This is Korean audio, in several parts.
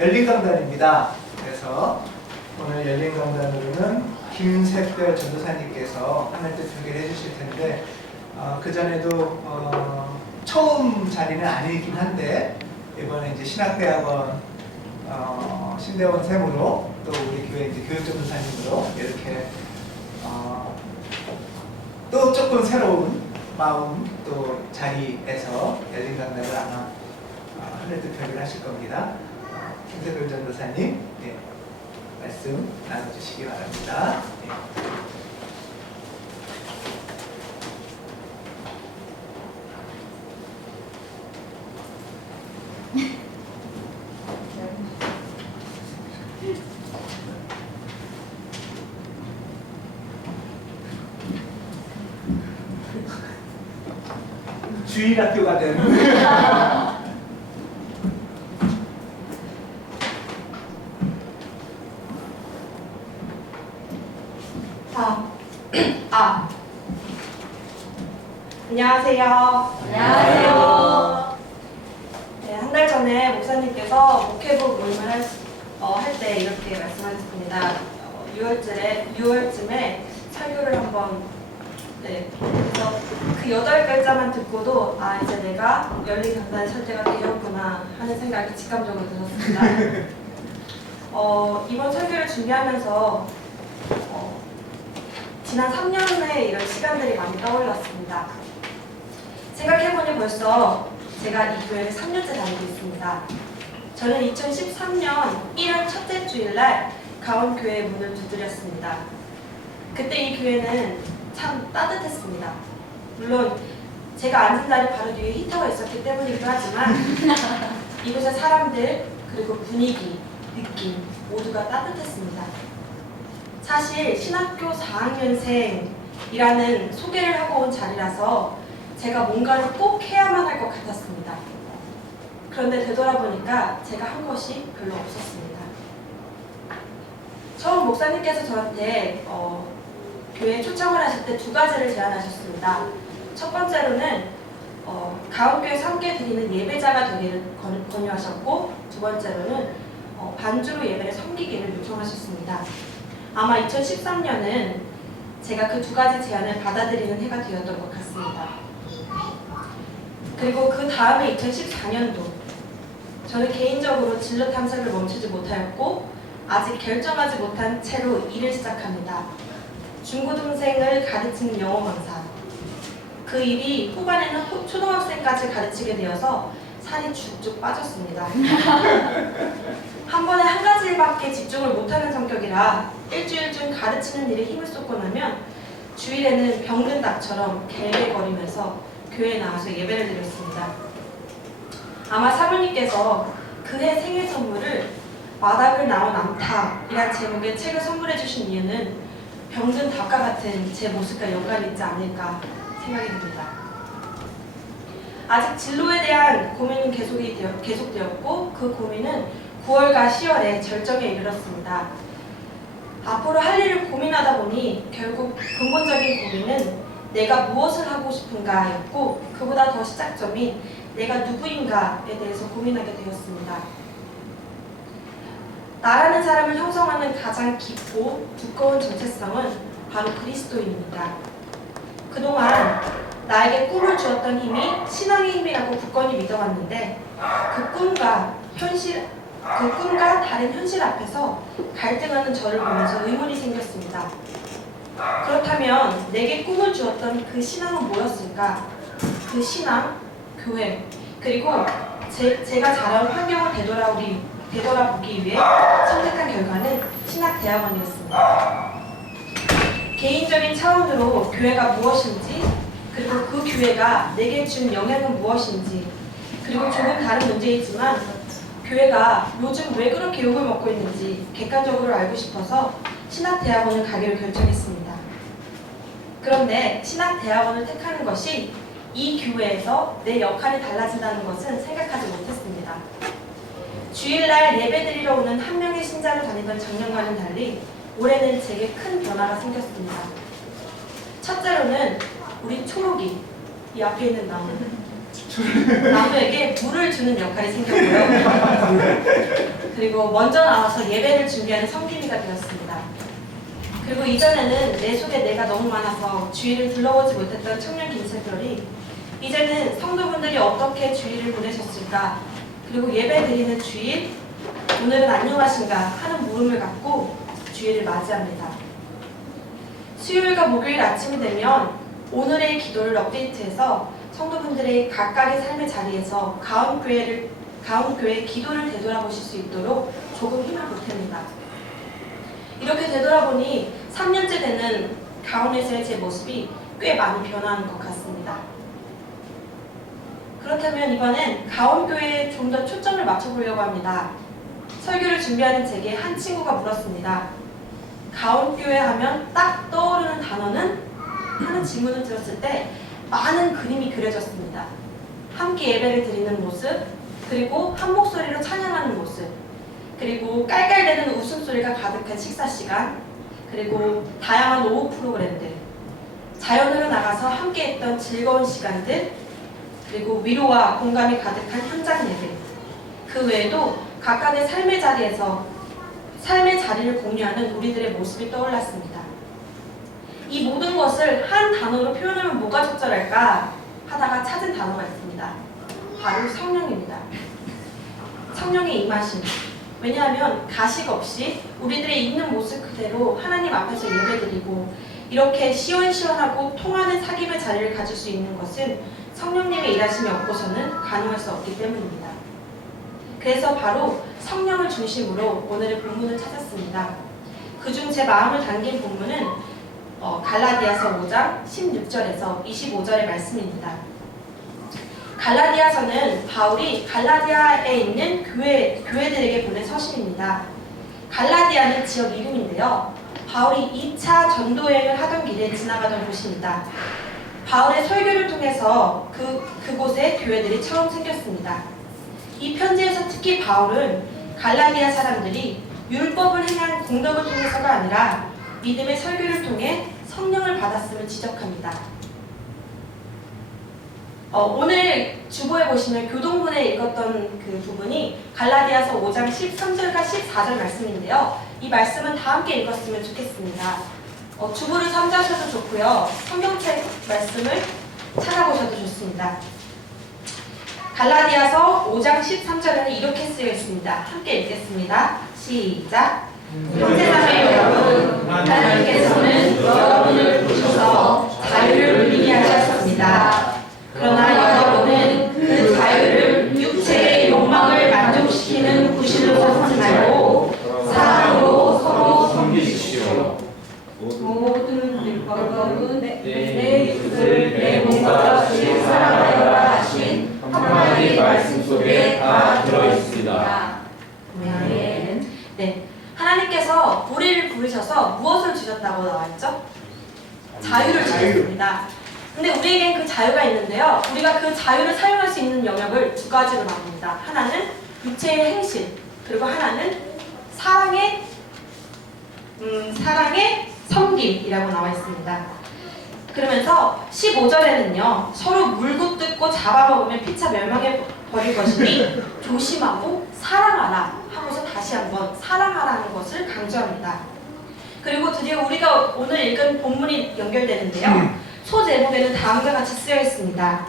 열린 강단입니다. 그래서 오늘 열린 강단으로는 김색별 전도사님께서 하늘 뜻 소개를 해주실 텐데 어, 그 전에도 어, 처음 자리는 아니긴 한데 이번에 이제 신학대학원 어, 신대원 샘으로 또 우리 교회 이제 교육 전도사님으로 이렇게 어, 또 조금 새로운 마음 또 자리에서 열린 강단을 아마 어, 하늘 뜻 표기를 하실 겁니다. 김세돌 전도사님 예, 말씀 나눠주시기 바랍니다. 예. 주일학교가 되는 아, 아. 안녕하세요. 안녕하세요. 네, 한 달 전에 목사님께서 목회부 모임을 할, 어, 할 때 이렇게 어, 6월쯤에, 6월쯤에 설교를 한번, 네. 그래서 그 여덟 글자만 듣고도, 아, 이제 내가 열린 강단의 설대가 되었구나 하는 생각이 직감적으로 들었습니다. 어, 이번 설교를 준비하면서, 어, 지난 3년의 이런 시간들이 많이 떠올랐습니다. 생각해보니 벌써 제가 이 교회를 3년째 다니고 있습니다. 저는 2013년 1월 첫째 주일날 가온 교회 문을 두드렸습니다. 그때 이 교회는 참 따뜻했습니다. 물론 제가 앉은 자리 바로 뒤에 히터가 있었기 때문이기도 하지만 이곳의 사람들 그리고 분위기, 느낌 모두가 따뜻했습니다. 사실 신학교 4학년생이라는 소개를 하고 온 자리라서 제가 뭔가를 꼭 해야만 할 것 같았습니다. 그런데 되돌아보니까 제가 한 것이 별로 없었습니다. 처음 목사님께서 저한테 어, 교회에 초청을 하실 때 두 가지를 제안하셨습니다. 첫 번째로는 어, 가운교회 함께 드리는 예배자가 되기를 권- 권유하셨고 두 번째로는 어, 반주로 예배를 섬기기를 요청하셨습니다. 아마 2013년은 제가 그 두 가지 제안을 받아들이는 해가 되었던 것 같습니다. 그리고 그 다음에 2014년도 저는 개인적으로 진로 탐색을 멈추지 못하였고 아직 결정하지 못한 채로 일을 시작합니다. 중고등생을 가르치는 영어 강사. 그 일이 후반에는 호- 초등학생까지 가르치게 되어서 살이 쭉쭉 빠졌습니다. 한 번에 한 가지 일밖에 집중을 못하는 성격이라 일주일쯤 가르치는 일에 힘을 쏟고 나면 주일에는 병든 닭처럼 갤갤거리면서 교회에 나와서 예배를 드렸습니다. 아마 사부님께서 그해 생일 선물을 마닥을 나온 암탉이란 제목의 책을 선물해 주신 이유는 병든 닭과 같은 제 모습과 연관이 있지 않을까 생각이 듭니다. 아직 진로에 대한 고민은 계속이 되어, 계속되었고 그 고민은 9월과 10월에 절정에 이르렀습니다. 앞으로 할 일을 고민하다 보니 결국 근본적인 고민은 내가 무엇을 하고 싶은가였고 그보다 더 시작점인 내가 누구인가에 대해서 고민하게 되었습니다. 나라는 사람을 형성하는 가장 깊고 두꺼운 정체성은 바로 그리스도인입니다. 그동안 나에게 꿈을 주었던 힘이 신앙의 힘이라고 굳건히 믿어왔는데 그 꿈과 현실 그 꿈과 다른 현실 앞에서 갈등하는 저를 보면서 의문이 생겼습니다. 그렇다면 내게 꿈을 주었던 그 신앙은 뭐였을까? 그 신앙, 교회, 그리고 제, 제가 자란 환경을 되돌아오기, 되돌아보기 위해 선택한 결과는 신학대학원이었습니다. 개인적인 차원으로 교회가 무엇인지, 그리고 그 교회가 내게 준 영향은 무엇인지, 그리고 조금 다른 문제이지만 교회가 요즘 왜 그렇게 욕을 먹고 있는지 객관적으로 알고 싶어서 신학대학원을 가기로 결정했습니다. 그런데 신학대학원을 택하는 것이 이 교회에서 내 역할이 달라진다는 것은 생각하지 못했습니다. 주일날 예배드리러 오는 한 명의 신자로 다니던 작년과는 달리 올해는 제게 큰 변화가 생겼습니다. 첫째로는 우리 초록이 이 앞에 있는 나무 나무에게 물을 주는 역할이 생겼고요. 그리고 먼저 나와서 예배를 준비하는 성김이가 되었습니다. 그리고 이전에는 내 속에 내가 너무 많아서 주의를 둘러보지 못했던 청년 김세별이 이제는 성도분들이 어떻게 주의를 보내셨을까 그리고 예배 드리는 주일 오늘은 안녕하신가 하는 물음을 갖고 주일을 맞이합니다. 수요일과 목요일 아침이 되면 오늘의 기도를 업데이트해서 성도분들의 각각의 삶의 자리에서 가운교회를 가운교회 기도를 되돌아보실 수 있도록 조금 힘을 보탭니다. 이렇게 되돌아보니 3년째 되는 가운에서의 제 모습이 꽤 많이 변화하는 것 같습니다. 그렇다면 이번엔 가온교회에 좀 더 초점을 맞춰보려고 합니다. 설교를 준비하는 제게 한 친구가 물었습니다. 가온교회 하면 딱 떠오르는 단어는? 하는 질문을 들었을 때 많은 그림이 그려졌습니다. 함께 예배를 드리는 모습, 그리고 한 목소리로 찬양하는 모습, 그리고 깔깔대는 웃음소리가 가득한 식사 시간, 그리고 다양한 오후 프로그램들, 자연으로 나가서 함께 했던 즐거운 시간들, 그리고 위로와 공감이 가득한 현장 예배. 그 외에도 각각의 삶의 자리에서 삶의 자리를 공유하는 우리들의 모습이 떠올랐습니다. 이 모든 것을 한 단어로 표현하면 뭐가 적절할까 하다가 찾은 단어가 있습니다. 바로 성령입니다. 성령의 임하심. 왜냐하면 가식 없이 우리들의 있는 모습 그대로 하나님 앞에서 예배드리고 이렇게 시원시원하고 통하는 사귐의 자리를 가질 수 있는 것은 성령님의 일하심이 없고서는 가능할 수 없기 때문입니다. 그래서 바로 성령을 중심으로 오늘의 본문을 찾았습니다. 그중 제 마음을 담긴 본문은 어, 갈라디아서 5장 16절에서 25절의 말씀입니다. 갈라디아서는 바울이 갈라디아에 있는 교회, 교회들에게 보낸 서신입니다. 갈라디아는 지역 이름인데요. 바울이 2차 전도 여행을 하던 길에 지나가던 곳입니다. 바울의 설교를 통해서 그, 그곳에 교회들이 처음 생겼습니다. 이 편지에서 특히 바울은 갈라디아 사람들이 율법을 행한 공덕을 통해서가 아니라 믿음의 설교를 통해 성령을 받았음을 지적합니다. 어, 오늘 주보에 보시면 교동문에 읽었던 그 부분이 갈라디아서 5장 13절과 14절 말씀인데요. 이 말씀은 다 함께 읽었으면 좋겠습니다. 어, 주보를 참조하셔도 좋고요. 성경책 말씀을 찾아보셔도 좋습니다. 갈라디아서 5장 13절에는 이렇게 쓰여 있습니다. 함께 읽겠습니다. 시작. 형제자매 여러분, 하나님께서는 여러분을 부르셔서 자유를 누리게 하셨습니다. 부르셔서 무엇을 주셨다고 나와있죠? 자유를 주셨습니다. 근데 우리에겐 그 자유가 있는데요. 우리가 그 자유를 사용할 수 있는 영역을 두 가지로 나눕니다. 하나는 육체의 행실, 그리고 하나는 사랑의 음, 사랑의 섬김이라고 나와 있습니다. 그러면서 15절에는요. 서로 물고 뜯고 잡아먹으면 피차 멸망해 버릴 것이니 조심하고 사랑하라 하고서 다시 한번 사랑하라는 것을 강조합니다. 그리고 드디어 우리가 오늘 읽은 본문이 연결되는데요. 소제목에는 다음과 같이 쓰여 있습니다.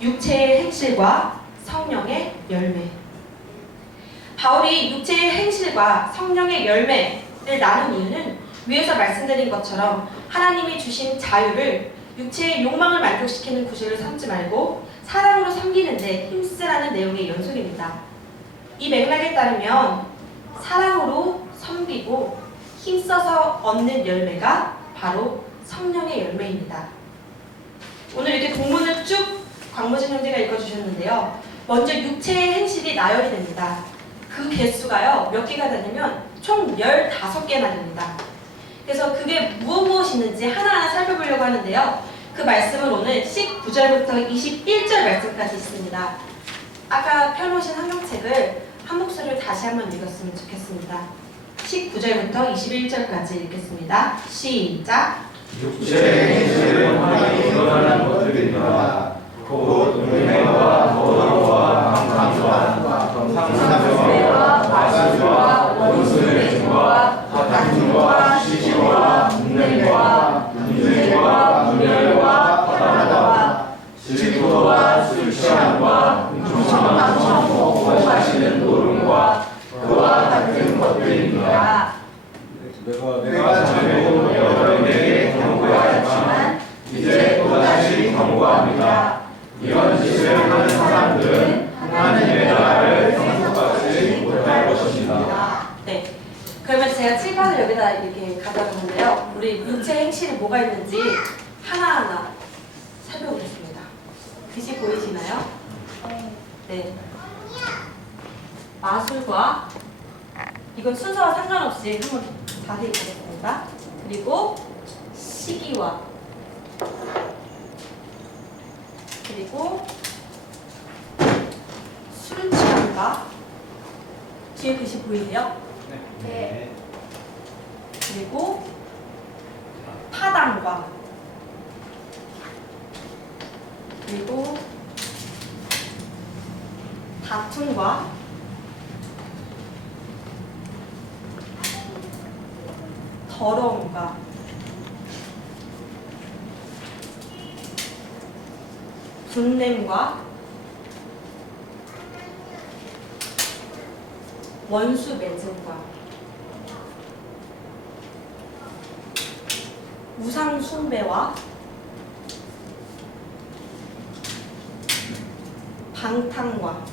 육체의 행실과 성령의 열매. 바울이 육체의 행실과 성령의 열매를 나눈 이유는 위에서 말씀드린 것처럼 하나님이 주신 자유를 육체의 욕망을 만족시키는 구실을 삼지 말고 사랑으로 섬기는데 힘쓰라는 내용의 연속입니다. 이 맥락에 따르면 사랑으로 섬기고 힘써서 얻는 열매가 바로 성령의 열매입니다. 오늘 이렇게 본문을 쭉 광무진 형제가 읽어주셨는데요. 먼저 육체의 행실이 나열이 됩니다. 그 개수가요, 몇 개가 되냐면 총 15개나 됩니다. 그래서 그게 무엇 무엇이 있는지 하나하나 살펴보려고 하는데요. 그 말씀은 오늘 19절부터 21절 말씀까지 있습니다. 아까 펴놓으신 성경책을 한 목소리로 다시 한번 읽었으면 좋겠습니다. 19절부터 21절까지 읽겠습니다. 시작. 육체의 죄를 원하게 일어나는 것들이니라 곧 음행과 더러와 방탕과 성상세와 마술과 원수의 중과 다툼과 시기와 음행과 음행과 분열과 바다와 질투와 술취함과 정성함과 오하시는 노 들입니다. 내가 내가 전에도 여러분에게 경고하였지만 이제 또다시 경고합니다. 이런 짓을 하는 사람들은 하나님의 나라를 상속받지 못할 것입니다. 네. 그러면 제가 칠판을 여기다 이렇게 가져왔는데요. 우리 육체 행실에 뭐가 있는지 하나하나 살펴보겠습니다. 글씨 보이시나요? 네. 마술과 이건 순서와 상관없이 한번 자세히 보겠습니다. 그리고 시기와 그리고 술 취함과 뒤에 글씨 보이세요? 네. 그리고 파당과 그리고 다툼과 더러움과 분냄과 원수 맺음과 우상 숭배와 방탕과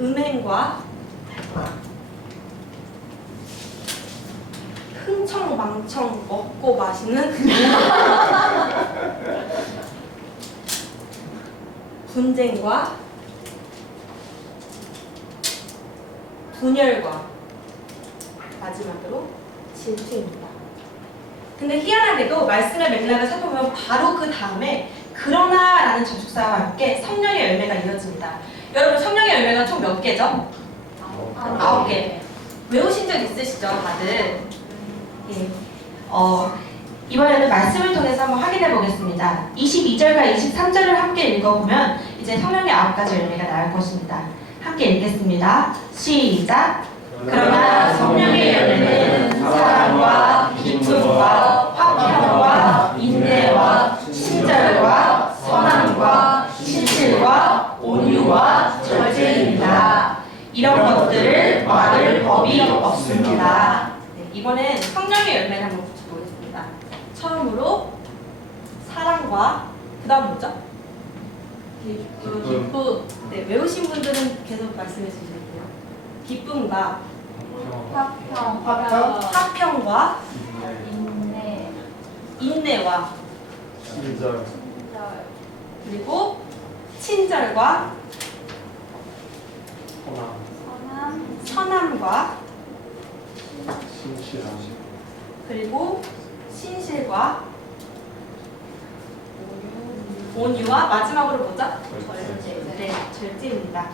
음행과 흥청 망청 먹고 마시는 분쟁과 분열과 마지막으로 질투입니다. 근데 희한하게도 말씀의 맥락을 살펴보면 바로 그 다음에 그러나 라는 접속사와 함께 성령의 열매가 이어집니다. 여러분 성령의 열매가 총 몇 개죠? 아홉 개. 외우신 적 있으시죠, 다들? 예. 어, 이번에는 말씀을 통해서 한번 확인해 보겠습니다. 22절과 23절을 함께 읽어보면 이제 성령의 아홉 가지 열매가 나올 것입니다. 함께 읽겠습니다. 시작. 그러나 성령의 열매는 사랑과 기쁨과 화평과 인내와 친절과 선함과 신실과 온유와 절제입니다. 이런 것들을 막을 법이 없습니다. 네, 이번엔 성령의 열매를 한번. 처음으로 사랑과 그 다음 뭐죠? 기쁨. 네, 외우신 분들은 계속 말씀해 주실게요. 기쁨과. 화평, 화평과 인내, 인내와 친절. 그리고 친절과 선함, 선함과 신실함. 그리고 신실과 온유와 마지막으로 뭐죠? 절제. 네, 절제입니다.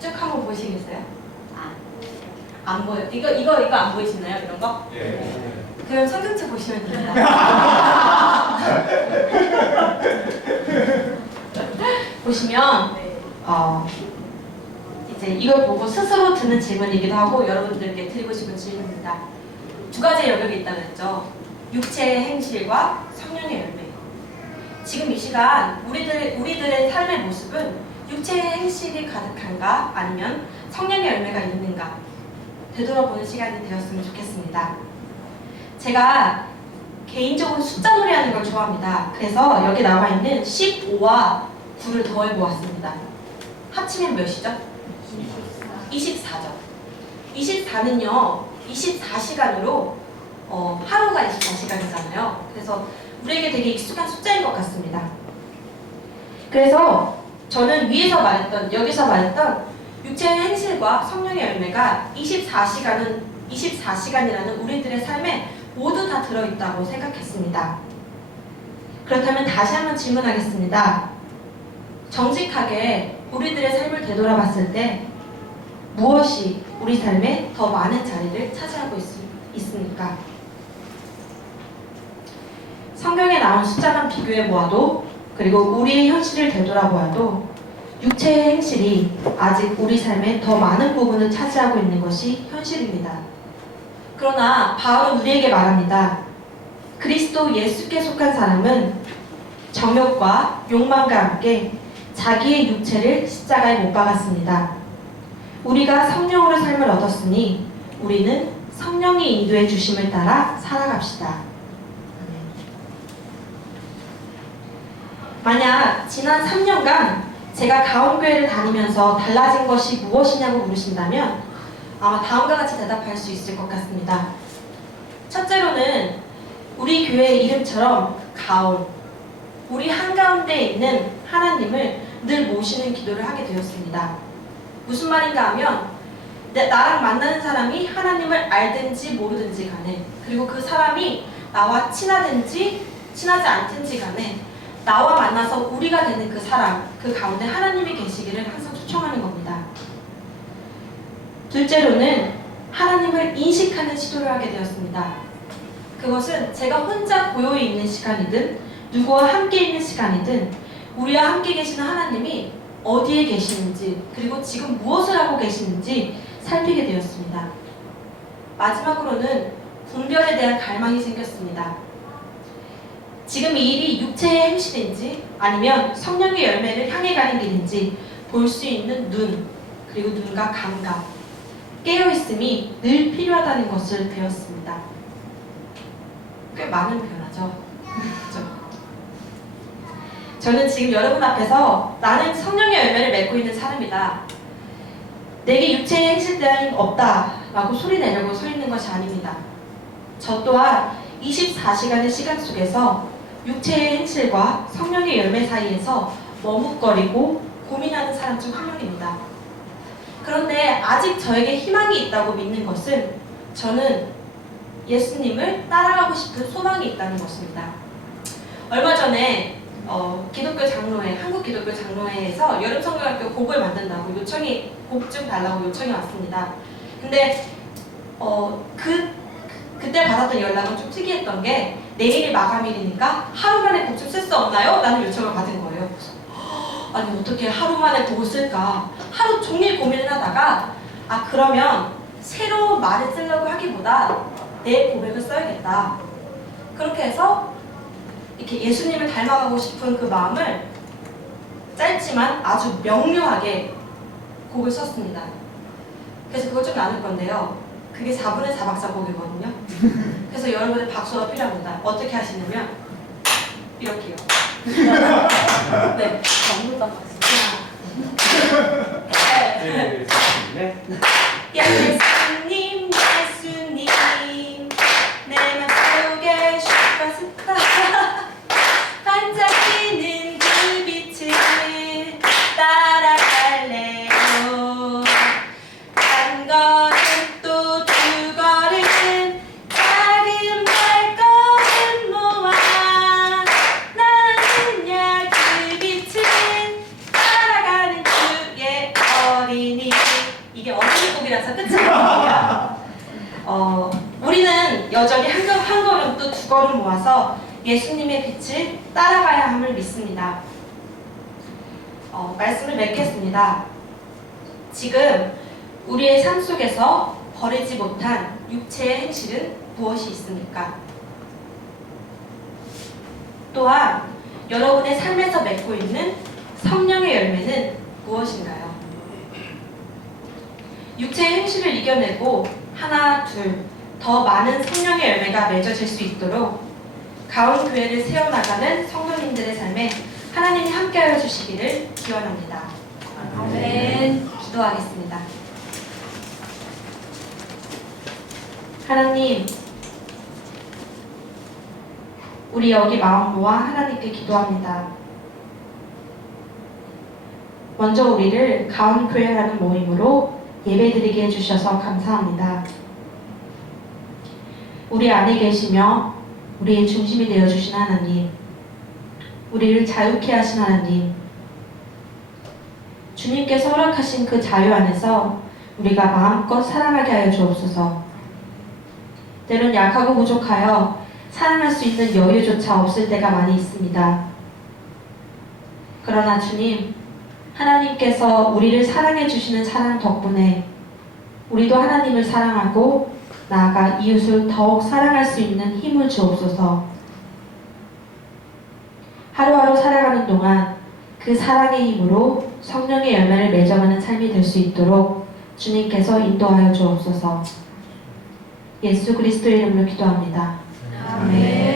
쭉 한번 보시겠어요? 안 보여. 이거 이거 이거 안 보이시나요? 이런 거? 예. 그럼 성경책 보시면 됩니다. 보시면 어, 이제 이걸 보고 스스로 드는 질문이기도 하고 여러분들께 드리고 싶은 질문입니다. 두 가지 영역이 있다고 했죠. 육체의 행실과 성령의 열매. 지금 이 시간 우리들 우리들의 삶의 모습은 육체의 행실이 가득한가 아니면 성령의 열매가 있는가 되돌아보는 시간이 되었으면 좋겠습니다. 제가 개인적으로 숫자 놀이 하는 걸 좋아합니다. 그래서 여기 나와 있는 15와 9를 더해 보았습니다. 합치면 몇이죠? 24죠. 24는요, 24시간으로 어, 하루가 24시간이잖아요. 그래서 우리에게 되게 익숙한 숫자인 것 같습니다. 그래서 저는 위에서 말했던, 여기서 말했던 육체의 행실과 성령의 열매가 24시간은, 24시간이라는 우리들의 삶에 모두 다 들어있다고 생각했습니다. 그렇다면 다시 한번 질문하겠습니다. 정직하게 우리들의 삶을 되돌아봤을 때 무엇이 우리 삶에 더 많은 자리를 차지하고 있, 있습니까? 성경에 나온 숫자만 비교해 보아도 그리고 우리의 현실을 되돌아보아도 육체의 행실이 아직 우리 삶의 더 많은 부분을 차지하고 있는 것이 현실입니다. 그러나 바울은 우리에게 말합니다. 그리스도 예수께 속한 사람은 정욕과 욕망과 함께 자기의 육체를 십자가에 못 박았습니다. 우리가 성령으로 삶을 얻었으니 우리는 성령이 인도해 주심을 따라 살아갑시다. 만약 지난 3년간 제가 가온교회를 다니면서 달라진 것이 무엇이냐고 물으신다면 아마 다음과 같이 대답할 수 있을 것 같습니다. 첫째로는 우리 교회의 이름처럼 가온, 우리 한가운데 있는 하나님을 늘 모시는 기도를 하게 되었습니다. 무슨 말인가 하면 내- 나랑 만나는 사람이 하나님을 알든지 모르든지 간에 그리고 그 사람이 나와 친하든지 친하지 않든지 간에 나와 만나서 우리가 되는 그 사람 그 가운데 하나님이 계시기를 항상 초청하는 겁니다. 둘째로는 하나님을 인식하는 시도를 하게 되었습니다. 그것은 제가 혼자 고요히 있는 시간이든 누구와 함께 있는 시간이든 우리와 함께 계시는 하나님이 어디에 계시는지 그리고 지금 무엇을 하고 계시는지 살피게 되었습니다. 마지막으로는 분별에 대한 갈망이 생겼습니다. 지금 이 일이 육체의 행실인지 아니면 성령의 열매를 향해 가는 길인지 볼 수 있는 눈 그리고 눈과 감각 깨어 있음이 늘 필요하다는 것을 배웠습니다. 꽤 많은 변화죠. 그렇죠? 저는 지금 여러분 앞에서 나는 성령의 열매를 맺고 있는 사람이다. 내게 육체의 행실 따윈 없다 라고 소리 내려고 서 있는 것이 아닙니다. 저 또한 24시간의 시간 속에서 육체의 행실과 성령의 열매 사이에서 머뭇거리고 고민하는 사람 중 한 명입니다. 그런데 아직 저에게 희망이 있다고 믿는 것은 저는 예수님을 따라가고 싶은 소망이 있다는 것입니다. 얼마 전에 어, 기독교 장로회, 한국 기독교 장로회에서 여름 성경학교 곡을 만든다고 요청이 곡 좀 달라고 요청이 왔습니다. 근데 어, 그 그때 받았던 연락은 좀 특이했던 게 내일이 마감일이니까 하루 만에 곡 좀 쓸 수 없나요? 라는 요청을 받은 거예요. 그래서 "헉, 아니 어떻게 하루 만에 곡을 쓸까? 하루 종일 고민을 하다가 아 그러면 새로 말을 쓰려고 하기보다 내 고백을 써야겠다. 그렇게 해서 이렇게 예수님을 닮아가고 싶은 그 마음을 짧지만 아주 명료하게 곡을 썼습니다. 그래서 그걸 좀 나눌 건데요. 그게 4분의 4박자 곡이거든요. 그래서 여러분의 박수가 필요합니다. 어떻게 하시냐면 이렇게요. 네. 전부 다 네. 네 예수님, 내 맘속에 슈퍼스타 반짝이는 그 빛을 따라갈래요. 한 걸음 또 두 걸음 작은 발걸음 모아 나는 그냥 그 빛을 따라가는 주의 어린이 이게 어린이 곡이라서 끝이 아니에요. 어, 우리는 여전히 한, 걸- 한 걸음 모아서 예수님의 빛을 따라가야 함을 믿습니다. 어, 말씀을 맺겠습니다. 지금 우리의 삶 속에서 버리지 못한 육체의 행실은 무엇이 있습니까? 또한 여러분의 삶에서 맺고 있는 성령의 열매는 무엇인가요? 육체의 행실을 이겨내고 하나, 둘, 더 많은 성령의 열매가 맺어질 수 있도록 가온 교회를 세워나가는 성도님들의 삶에 하나님이 함께하여 주시기를 기원합니다. 아멘. 기도하겠습니다. 하나님, 우리 여기 마음 모아 하나님께 기도합니다. 먼저 우리를 가온 교회라는 모임으로 예배드리게 해주셔서 감사합니다. 우리 안에 계시며 우리의 중심이 되어 주신 하나님, 우리를 자유케 하신 하나님, 주님께서 허락하신 그 자유 안에서 우리가 마음껏 사랑하게 하여 주옵소서. 때론 약하고 부족하여 사랑할 수 있는 여유조차 없을 때가 많이 있습니다. 그러나 주님, 하나님께서 우리를 사랑해 주시는 사랑 덕분에 우리도 하나님을 사랑하고 나아가 이웃을 더욱 사랑할 수 있는 힘을 주옵소서. 하루하루 살아가는 동안 그 사랑의 힘으로 성령의 열매를 맺어가는 삶이 될 수 있도록 주님께서 인도하여 주옵소서. 예수 그리스도의 이름으로 기도합니다. 아멘.